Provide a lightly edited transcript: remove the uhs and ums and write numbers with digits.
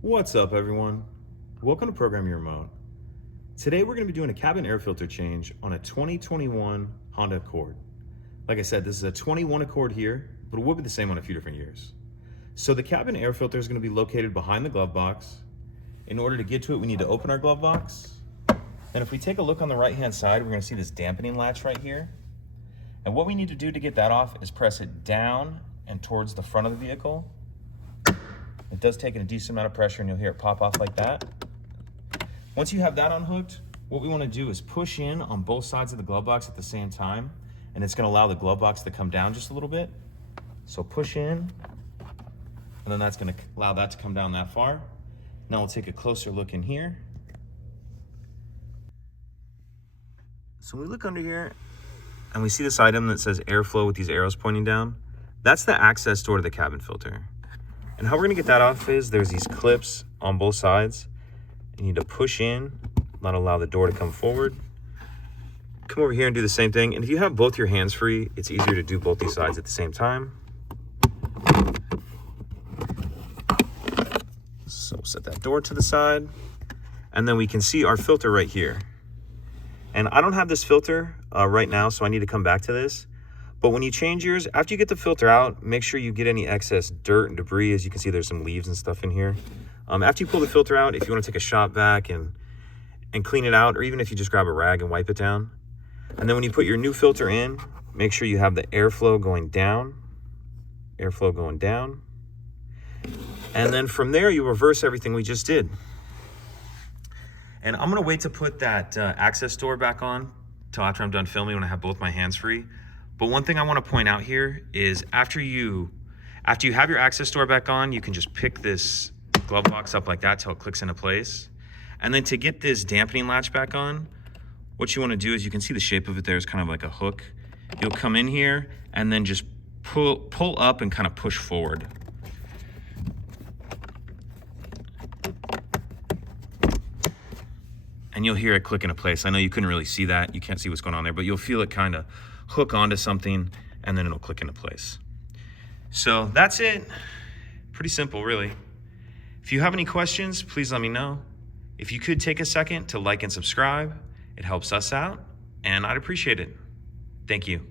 What's up, everyone? Welcome to Program Your Remote. Today we're going to be doing a cabin air filter change on a 2021 Honda Accord. Like I said, this is a 21 Accord here, but it will be the same on a few different years. So the cabin air filter is going to be located behind the glove box. In order to get to it, we need to open our glove box. And if we take a look on the right-hand side, we're going to see this dampening latch right here. And what we need to do to get that off is press it down and towards the front of the vehicle. It does take a decent amount of pressure and you'll hear it pop off like that. Once you have that unhooked, what we want to do is push in on both sides of the glove box at the same time, and it's going to allow the glove box to come down just a little bit. So push in, and then that's going to allow that to come down that far. Now we'll take a closer look in here. So we look under here and we see this item that says airflow with these arrows pointing down. That's the access door to the cabin filter. And how we're gonna get that off is there's these clips on both sides. You need to push in, not allow the door to come forward. Come over here and do the same thing. And if you have both your hands free, it's easier to do both these sides at the same time. So set that door to the side. And then we can see our filter right here. And I don't have this filter right now, so I need to come back to this. But when you change yours, after you get the filter out, make sure you get any excess dirt and debris. As you can see, there's some leaves and stuff in here. After you pull the filter out, if you want to take a shot vac and clean it out, or even if you just grab a rag and wipe it down. And then when you put your new filter in, make sure you have the airflow going down. Airflow going down. And then from there, you reverse everything we just did. And I'm going to wait to put that access door back on till after I'm done filming when I have both my hands free. But one thing I want to point out here is after you have your access door back on, you can just pick this glove box up like that till it clicks into place. And then to get this dampening latch back on, what you want to do is you can see the shape of it there is kind of like a hook. You'll come in here and then just pull up and kind of push forward. And you'll hear it click into place. I know you couldn't really see that. You can't see what's going on there, but you'll feel it kind of hook onto something and then it'll click into place. So that's it. Pretty simple, really. If you have any questions, please let me know. If you could take a second to like and subscribe, it helps us out and I'd appreciate it. Thank you.